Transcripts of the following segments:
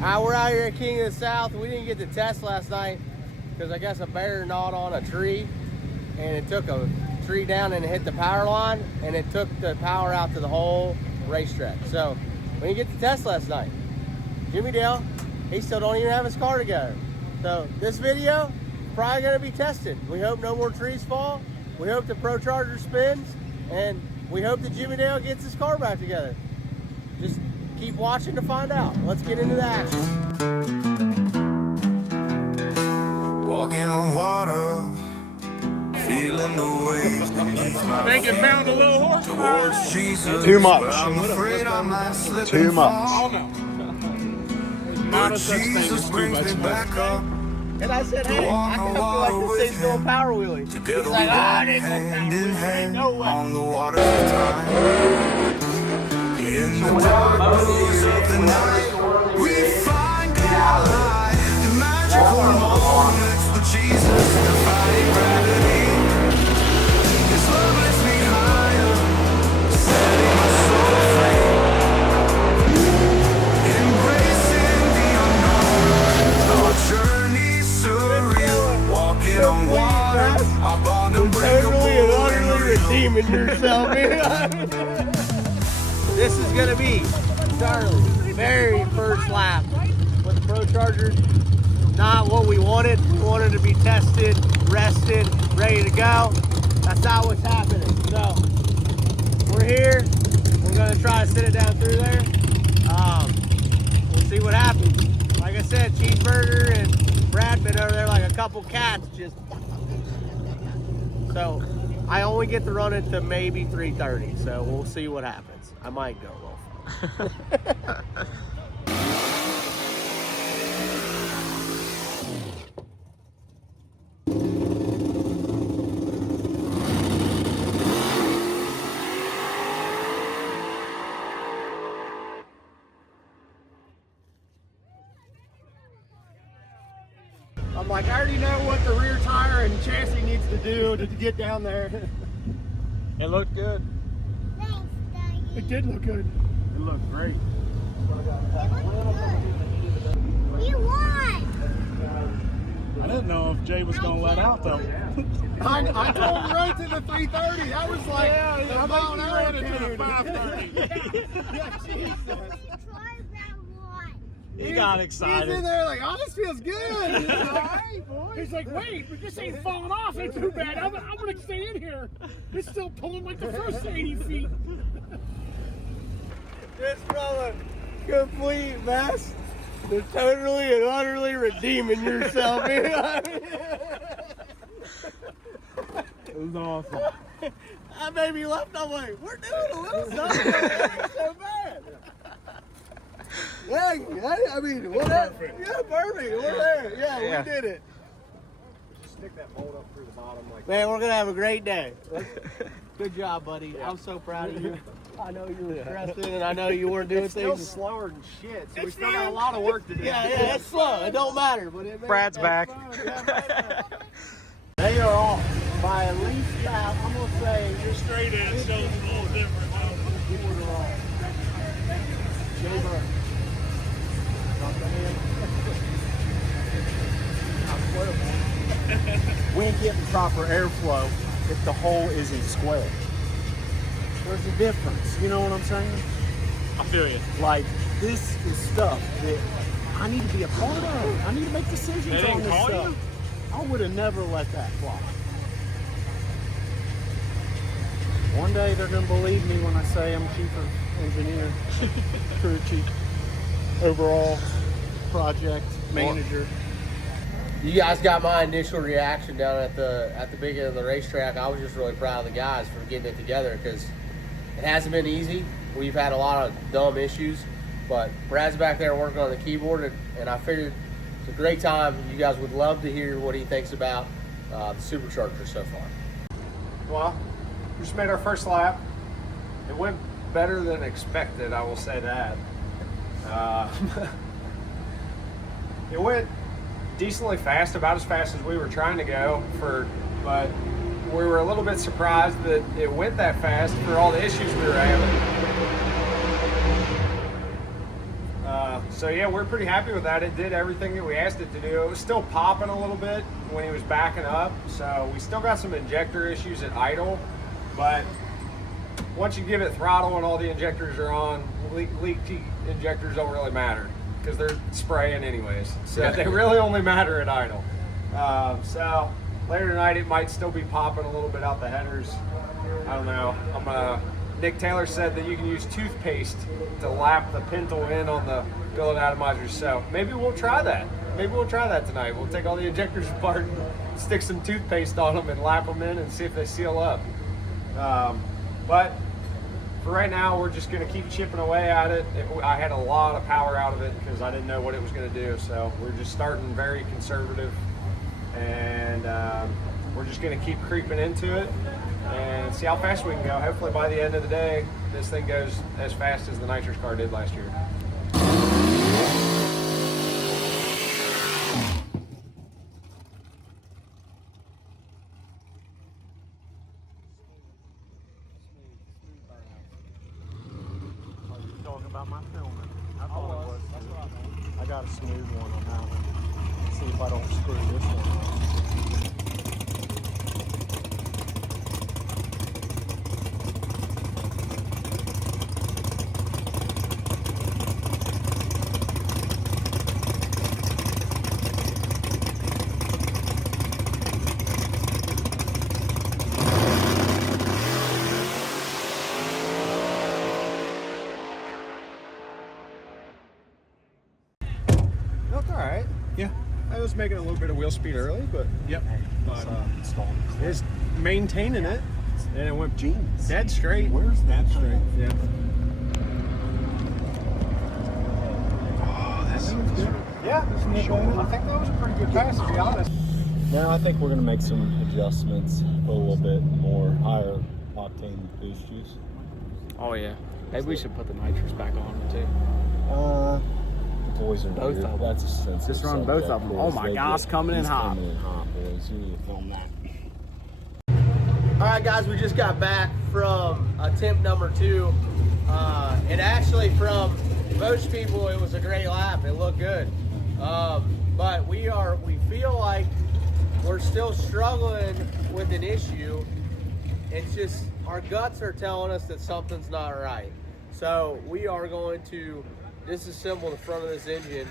We're out here at King of the South. We didn't get to test last night because I guess a bear gnawed on a tree and it took a tree down and it hit the power line and it took the power out to the whole racetrack. So we didn't get to test last night. Jimmy Dale, he still don't even have his car together. So this video, probably gonna be tested. We hope no more trees fall. We hope the Pro Charger spins, and we hope that Jimmy Dale gets his car back together. Just keep watching to find out. Let's get into the action. Walking on water, feeling the waves beneath my Think it found a little horse? towards Jesus. Too much. But I'm afraid I might slip Too and much. fall. Oh no. But Not a such thing Jesus as too brings much me money. back up. And I said, hey, I kind of feel like this thing's going power wheelie. Together He's we like, walk I didn't go hand power in wheelie. hand No way. on the waters of time. In the darkness of the night, we find our light. The magical moments with Jesus, defying gravity. His love lifts me higher, setting my soul free. Embracing the unknown, our journey's surreal. Walking on water, our bond unbreakable. Totally and utterly and real. redeeming yourself, man. This is gonna be Charlie's very first lap with the Pro Charger. Not what we wanted. We wanted to be tested, rested, ready to go. That's not what's happening. So we're here. We're gonna try to sit it down through there. We'll see what happens. Like I said, Cheeseburger and Brad been over there like a couple cats just. So I only get to run it to maybe 3:30. So we'll see what happens. I might go a little far. I'm like, I already know what the rear tire and chassis needs to do to get down there. It looked good. Thanks, Daddy. It did look good. It looked great. You won! I didn't know if Jay was going to let out though. I told him right to the 330. I was like, I'm not going to the 530. Yeah, Jesus. Try round one. He got excited. He's in there like, oh, this feels good. He's all right, boy. He's like, wait, but this ain't falling off. Ain't too bad. I'm going to stay in here. It's still pulling like the first 80 feet. This brother, complete mess. They're totally and utterly redeeming yourself. It was awesome. That baby left. I'm like, we're doing a little something. It ain't so bad. Yeah, I mean, whatever. Perfect. Yeah, perfect. We're there. Yeah, we did it. Just stick that bolt up through the bottom like Man, we're gonna have a great day. Good job, buddy. I'm so proud of you. I know you were stressing, and I know you weren't doing it's still things. slower than shit, so we still got a lot of work to do. Yeah, it's slow. It don't matter, but it makes Brad's back. They are off by at least about, I'm gonna say, Your straight edge shows a little different. quarter off. Jay Burke. We ain't getting proper airflow if the hole isn't square. There's a difference, you know what I'm saying? I feel you. Like, this is stuff that I need to be a part of. I need to make decisions They didn't on this call stuff. you? I would have never let that fly. One day they're going to believe me when I say I'm chief of engineer, crew chief, overall project manager. You guys got my initial reaction down at the beginning of the racetrack. I was just really proud of the guys for getting it together because it hasn't been easy. We've had a lot of dumb issues, but Brad's back there working on the keyboard, and I figured it's a great time. You guys would love to hear what he thinks about the Supercharger so far. Well, we just made our first lap. It went better than expected, I will say that. It went decently fast, about as fast as we were trying to go, but we were a little bit surprised that it went that fast for all the issues we were having. So yeah, we're pretty happy with that. It did everything that we asked it to do. It was still popping a little bit when he was backing up, so we still got some injector issues at idle, but once you give it throttle and all the injectors are on, leaky injectors don't really matter because they're spraying anyways. So they really only matter at idle. So later tonight it might still be popping a little bit out the headers. I don't know. Nick Taylor said that you can use toothpaste to lap the pintle in on the billet atomizers. So maybe we'll try that. Maybe we'll try that tonight. We'll take all the injectors apart, stick some toothpaste on them and lap them in and see if they seal up. But for right now, we're just going to keep chipping away at it. I had a lot of power out of it because I didn't know what it was going to do. So we're just starting very conservative, and we're just going to keep creeping into it and see how fast we can go. Hopefully by the end of the day, this thing goes as fast as the nitrous car did last year. About my filming. I thought it was. I got a smooth one on that one. See if I don't screw this one up. Alright. Yeah. I was making a little bit of wheel speed early, but Yep. but it's maintaining it, and it went Jeans. dead straight. Where's that straight? Yeah. Oh, that sounds good. Yeah. I think that was a pretty good pass, to be honest. Now I think we're gonna make some adjustments, put a little bit more higher octane boost juice. Oh yeah. Maybe we should put the nitrous back on too. The boys are Both new. of them. That's a sensitive Just run subject, both of them. boys. Oh my They gosh, coming in he's hot. Coming in hot, boys. You need to film that. All right, guys, we just got back from attempt number 2. And actually, from most people, it was a great lap. It looked good. But we feel like we're still struggling with an issue. It's just our guts are telling us that something's not right. So we are going to disassemble the front of this engine,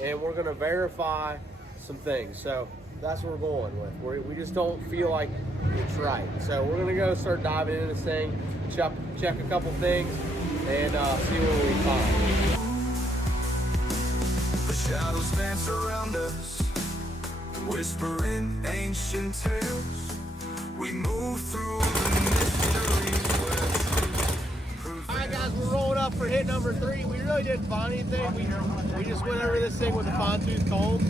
and we're going to verify some things. So that's what we're going with. We just don't feel like it's right. So we're going to go start diving into this thing, check a couple things, and see what we find. The shadows dance around us, whispering ancient tales. We move through the mysteries where All right, guys, we're rolling up for hit number 3. We really didn't find anything. We just went over this thing with the fine-tooth comb.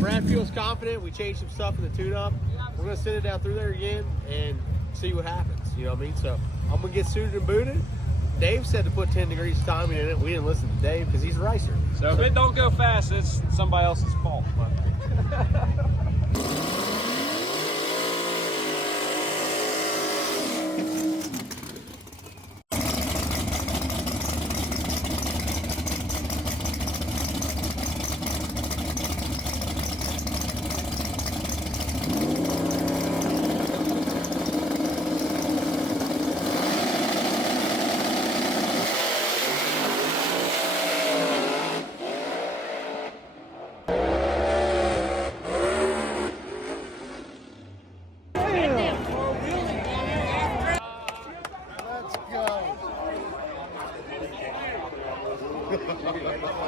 Brad feels confident. We changed some stuff in the tune-up. We're going to send it down through there again and see what happens. You know what I mean? So I'm going to get suited and booted. Dave said to put 10 degrees timing in it. We didn't listen to Dave because he's a racer. So if it don't go fast, it's somebody else's fault.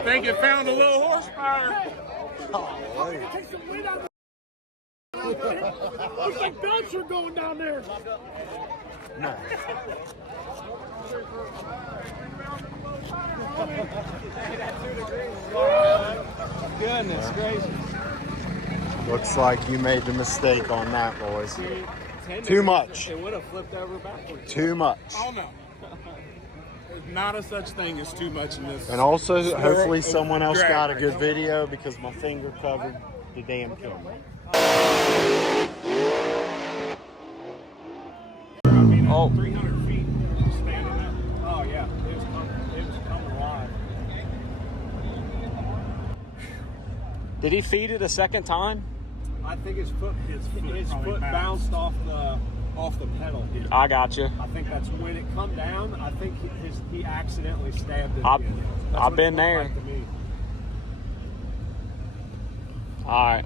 Think it found a low horsepower. Take some wind out of the looks like Belcher going down there. Goodness gracious. Looks like you made the mistake on that, boys. Too much. It would have flipped over backwards. Too much. Oh no. There's not a such thing as too much in this. And also, hopefully someone else got a good video because my finger covered the damn camera. I mean, Oh. 300 feet standing up. Oh yeah, it was coming live. Did he feed it a second time? I think his foot bounced off the pedal. I got you. I think that's when it come down. I think he accidentally stabbed it. I've been there. Like to me. All right.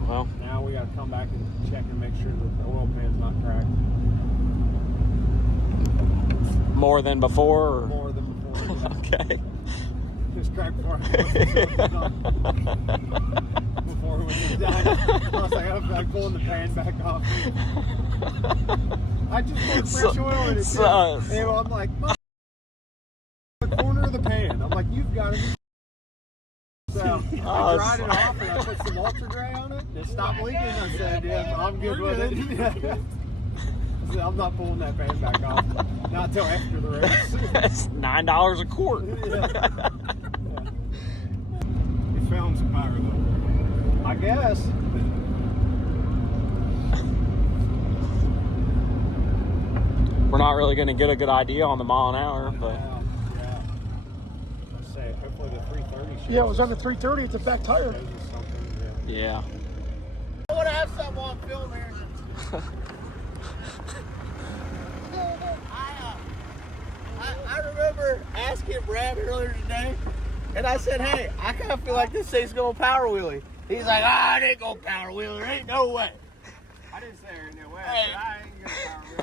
Well, now we got to come back and check and make sure that the oil pan's not cracked. more than before? Or? More than before. Yeah. Okay. Just cracked before we went down. Plus, I got to pulling the pan back off. I just put fresh oil in it. And I'm like, the corner of the pan. I'm like, you've got to be. So I dried it off and I put some ultra gray on it. It stopped leaking. I said, yeah, I'm good with it. I said, I'm not pulling that pan back off. Not until after the race. That's $9 a quart. Yeah. He found some power though. I guess. We're not really going to get a good idea on the mile an hour, but. Yeah. Let's say, hopefully the 330 Yeah, it was under 330 at the back tire. Yeah. I want to have something on film here. I remember asking Brad earlier today, and I said, hey, I kind of feel like this thing's going power wheelie. He's like, it ain't going power wheelie. There ain't no way. I didn't say there ain't no way. Hey. I ain't gonna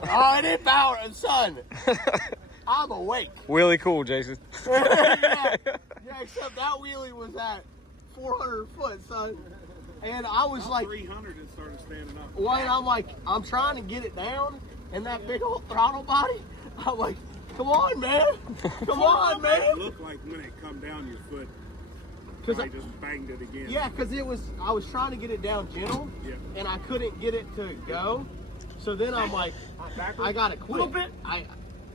power wheel. It ain't power, son. I'm awake. Wheelie cool, Jason. Yeah, except that wheelie was at 400 foot, son. And I was like 300 and started standing up. Wayne, I'm like, I'm trying to get it down, and that big old throttle body, I'm like, come on, man. Come on, man. It looked like when it come down, your foot I just banged it again. Yeah, because I was trying to get it down gentle, and I couldn't get it to go. So then I'm like, I got to quit. A little bit.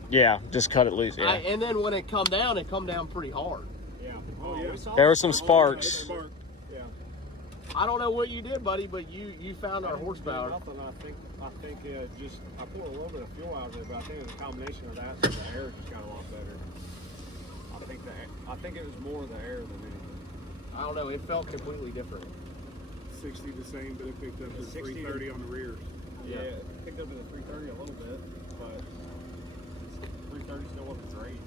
Yeah, just cut it loose. Yeah. And then when it come down pretty hard. Yeah. Oh, yeah. There were some sparks. Yeah. I don't know what you did, buddy, but you found our horsepower. Nothing. I think I pulled a little bit of fuel out of it, but I think it was a combination of that, so the air just got a lot better. I think it was more the air than anything. I don't know. It felt completely different. 60 the same, but it picked up to 330 on the rear. Yeah, it picked up to the 330 a little bit, but 330 still wasn't great.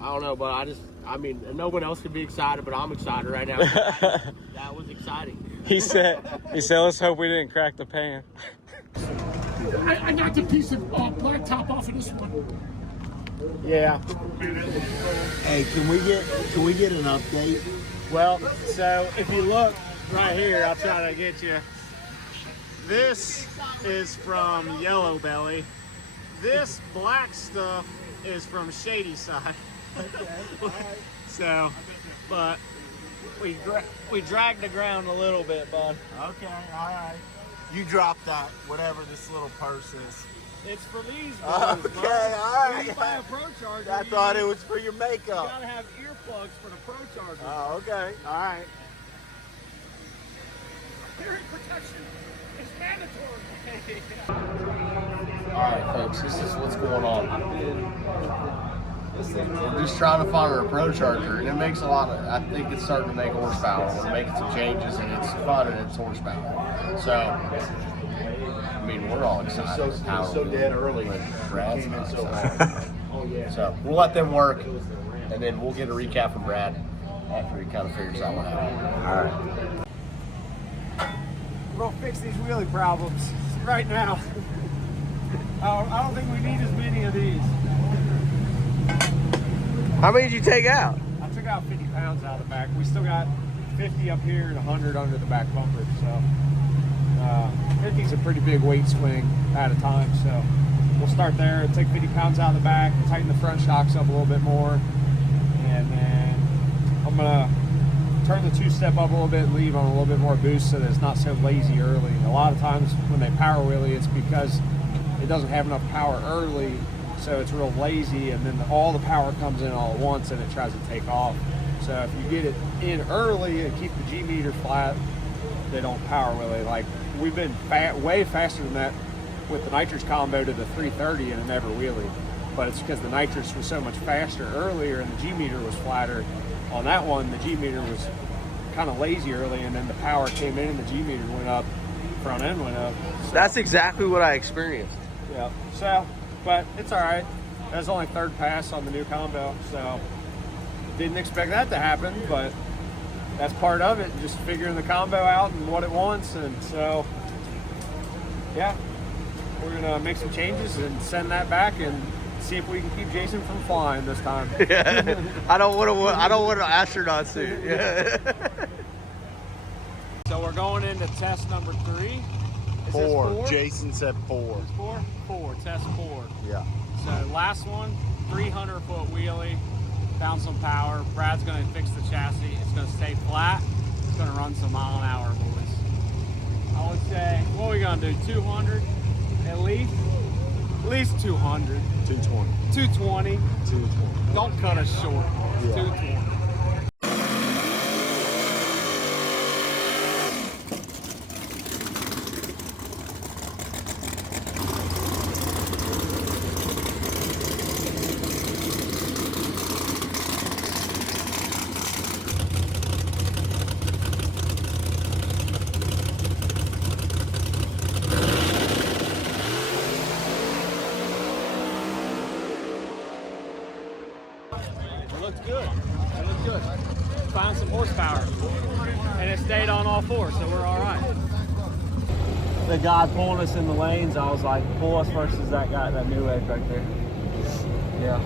I don't know, but I mean, no one else can be excited, but I'm excited right now. That was exciting. He said, let's hope we didn't crack the pan. I knocked a piece of black top off of this one. Yeah. Hey, can we get an update? Well, so if you look right here, I'll try to get you. This is from Yellow Belly. This black stuff is from Shady Side. So, but we dragged the ground a little bit, bud. Okay, all right. You dropped that, whatever this little purse is. It's for these boys, Okay, all right. When you buy a Pro Charger, I thought it was for your you makeup. gotta have earplugs for the Pro Charger. Oh, okay, all right. Hearing protection is mandatory. All right, folks, this is what's going on. We're just trying to find our Pro Charger, and it makes a lot of, I think it's starting to make horsepower. We're making some changes, and it's fun, and it's horsepower. So, I mean, we're all excited. So dead early. Brad's not excited. So, we'll let them work, and then we'll get a recap from Brad after he kind of figures out what happened. All right. We're gonna fix these wheelie problems right now. I don't think we need as many of these. How many did you take out? I took out 50 pounds out of the back. We still got 50 up here and 100 under the back bumper. So 50's a pretty big weight swing at a time. So we'll start there, take 50 pounds out of the back, tighten the front shocks up a little bit more. And then I'm gonna turn the two-step up a little bit and leave on a little bit more boost so that it's not so lazy early. A lot of times when they power wheelie, it's because it doesn't have enough power early, so it's real lazy, and then all the power comes in all at once and it tries to take off. So if you get it in early and keep the G meter flat, they don't power wheelie. Like, we've been way faster than that with the nitrous combo to the 330 and it never wheelie. But it's because the nitrous was so much faster earlier and the G meter was flatter. On that one, the G meter was kind of lazy early, and then the power came in and the G meter went up, front end went up. So, That's exactly what I experienced. yeah. So, but it's all right. That was only third pass on the new combo, so didn't expect that to happen, but that's part of it, just figuring the combo out and what it wants. And so, yeah, we're gonna make some changes and send that back and see if we can keep Jason from flying this time. Yeah. I don't want an astronaut suit. Yeah. So we're going into test number 3. Is this 4. Jason said 4. It's 4? 4. Test 4. Yeah. So last one, 300-foot wheelie, found some power. Brad's gonna fix the chassis. It's gonna stay flat. It's gonna run some mile-an-hour, boys. I would say, what are we gonna do? 200 at least? At least 200. 220. 220. 220. Don't cut us short. Yeah. 220. It looked good. It looked good. Found some horsepower. And it stayed on all 4, so we're all right. The guy pulling us in the lanes, I was like, pull us versus that guy, that new edge right there. Yeah.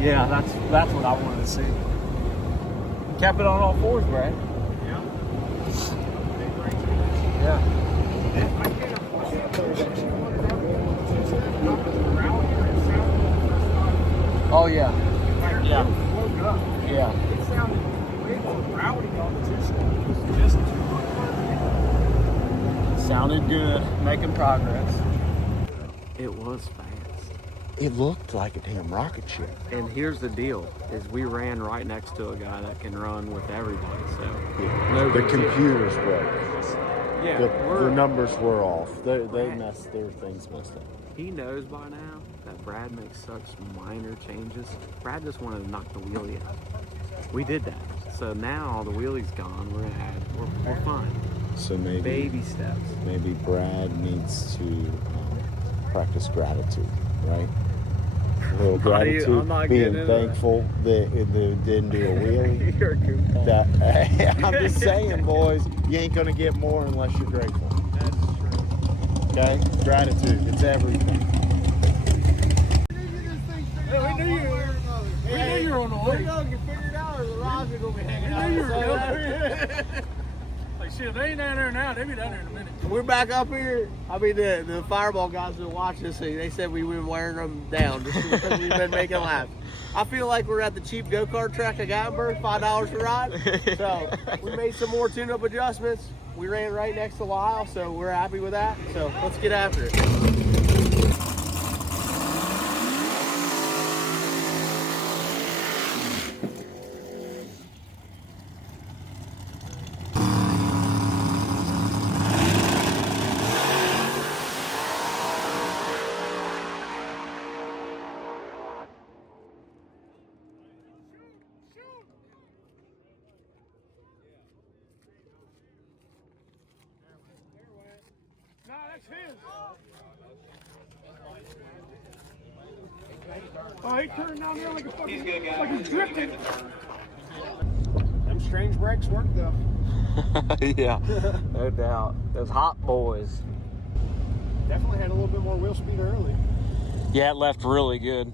Yeah, that's what I wanted to see. Kept it on all 4s, Brad. Yeah. Oh yeah. Yeah. Yeah. It sounded way more rowdy on the Sounded good. Making progress. It was fast. It looked like a damn rocket ship. And here's the deal, is we ran right next to a guy that can run with everybody, so. No The big deal. computers broke. Yeah, The numbers were off. They messed their things messed up. he knows by now that Brad makes such minor changes. Brad just wanted to knock the wheelie out. We did that. So now the wheelie's gone, we're fine. So maybe Baby steps. maybe Brad needs to practice gratitude, right? A little gratitude, I'm not being getting into that. thankful that it didn't do a wheelie. You're a goofball. I'm just saying, boys, you ain't gonna get more unless you're grateful. That's true. Okay, gratitude, it's everything. We knew you were on the way. You figured out, or the rods are gonna be hanging We out. knew you were So- Like, shit, if they ain't down there now, they'll be down there in a minute. We're back up here. I mean, the Fireball guys that watch this thing, they said we've been wearing them down just because we've been making laps. I feel like we're at the cheap go-kart track at Gatlinburg, $5 to ride. So we made some more tune-up adjustments. We ran right next to Lyle, so we're happy with that. So let's get after it. Nah, that's his. Oh, he turned down there like a fucking, like he's drifting. Them strange brakes work though. Yeah, no doubt. Those hot boys. Definitely had a little bit more wheel speed early. Yeah, it left really good.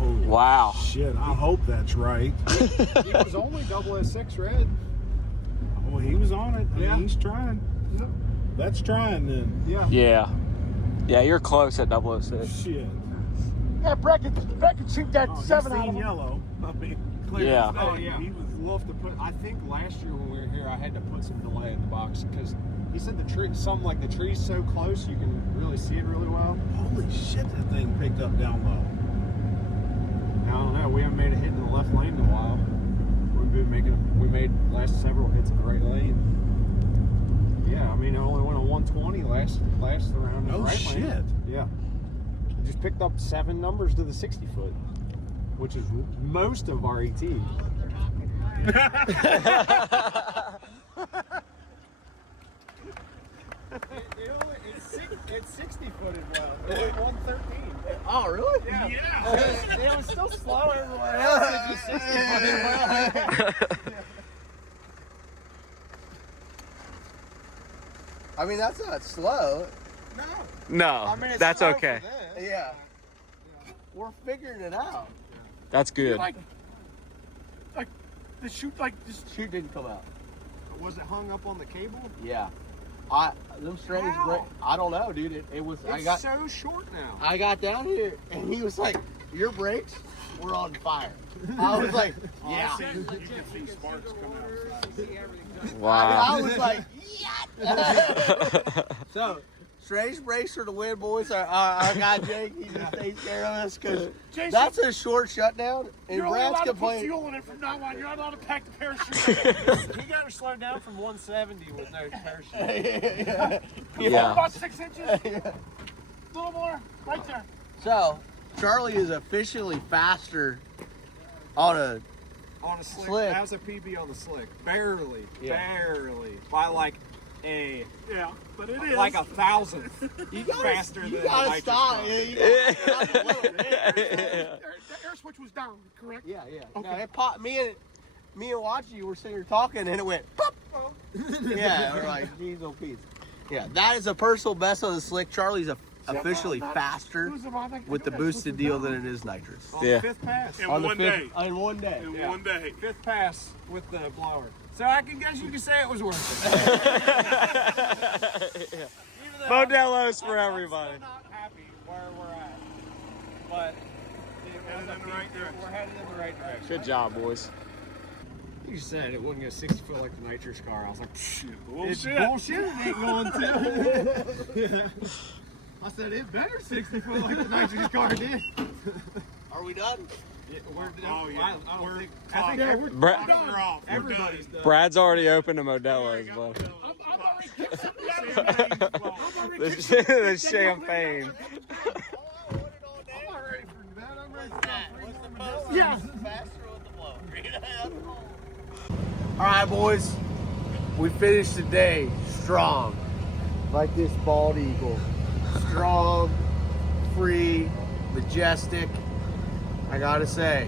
Wow. Shit, I hope that's right. He was only 006 red. Well, he was on it. Yeah. He's trying. That's trying then. Yeah. Yeah. Yeah, you're close at 006. Shit. Yeah, Brett can shoot that Oh, 7 he's out of seen him. yellow. I mean, clear Yeah. as day. Oh, yeah. He was We'll have to put. I think last year when we were here, I had to put some delay in the box because he said the tree, something like the tree's so close you can really see it really well. holy shit, that thing picked up down low. I don't know. We haven't made a hit in the left lane in a while. We made last several hits in the right lane. Yeah, I mean, I only went on 120 last round in the Oh, right shit. lane. Yeah. I just picked up 7 numbers to the 60 foot, which is most of our ET. It's 60 footed well. It's 113. Oh, really? Yeah. It was still slow everywhere else. It's just 60 footed well. I mean, that's not slow. No, I mean, it's that's slow okay. for this. Yeah. We're figuring it out. That's good. Like the chute, like this. Chute didn't come out. Was it hung up on the cable? Yeah. Them strays How? break. I don't know, dude. It was. It's so short now. I got down here and he was like, "Your brakes were on fire." I was like, "Yeah." You can see sparks come out. Wow. I was like, "Yeah." So, strays brakes for the win, boys. Our guy Jake, he just takes care of us because that's a short shutdown. And You're only Brad's allowed to put complaining. fuel in it from now on. You're not allowed to pack the parachute. He got her slowed down from 170 with no parachute. Yeah. About 6 inches. A little more. Right there. So, Charlie is officially faster on a On a slick. Slick. That was a PB on the slick. Barely. Yeah. Barely. By like a Yeah, but it is. like 1,000th You gotta, faster than you a gotta nitrous stop. car. Yeah, you gotta stop a little bit. The air switch was down, correct? Yeah, yeah. Okay. No, it popped. Me and Watchy were sitting here talking, and it went pop. Yeah, we're like, geez, oh, Pete. Yeah, that is a personal best on the slick. Charlie's officially faster with the boosted deal than it is nitrous. On Yeah. the fifth pass. In On the one fifth- day. In one day. In Yeah. one day. Fifth pass with the blower. So I can guess you can say it was worth it. Modelo's for everybody. I'm still not happy where we're at. But we're headed in the right direction. Good job, boys. You said it wouldn't go 60 foot like the nitrous car. I was like, shit, Bullshit. bullshit. It ain't going to. I said it better 60 foot like the nitrous car did. Are we done? We're done. Oh, yeah. I think we're Brad, We're off. everybody's done. Brad's already opened to Modelo's, but I'm already kicked something out of my name. I'm already the, kicked something the champagne. I'm not ready for that. I'm ready for that. Yeah. All right, boys. We finished the day strong, like this bald eagle. Strong, free, majestic. I gotta say,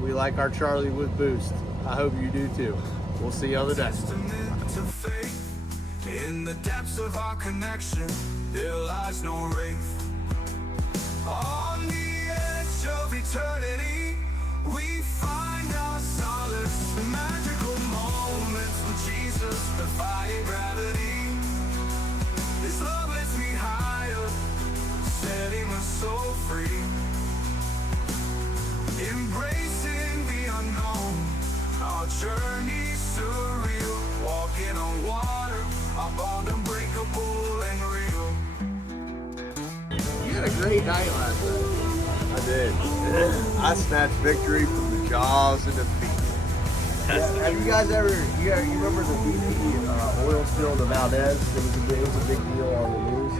we like our Charlie with boost. I hope you do too. We'll see you on the next one. Testament to faith. In the depths of our connection, there lies no wraith. On the edge of eternity, we find our solace. The magical moments with Jesus, defying gravity. This love lifts me higher, setting my soul free. Embracing the unknown, our journey surreal. Walking on water, our bond unbreakable and real. You had a great night last night. I did. I snatched victory from the jaws of defeat. Have you guys ever? You remember the BP oil spill in the Valdez? It was a big deal on the news.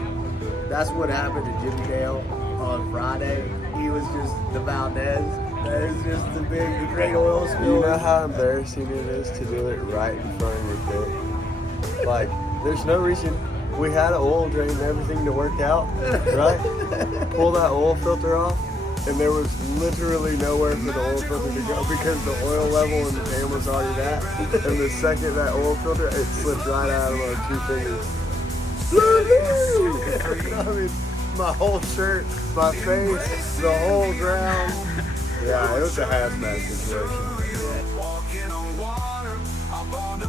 That's what happened to Jimmy Dale on Friday. He was just the Valdez. That is just the great oil spill. You know how embarrassing it is to do it right in front of your pit? Like, there's no reason. We had an oil drain and everything to work out, right? Pull that oil filter off, and there was literally nowhere for the oil filter to go because the oil level in the pan was already that. And the second that oil filter, it slipped right out of our 2 fingers. I mean, my whole shirt, my face, the whole ground. Yeah, it was a hazmat situation. Walking on water, our bond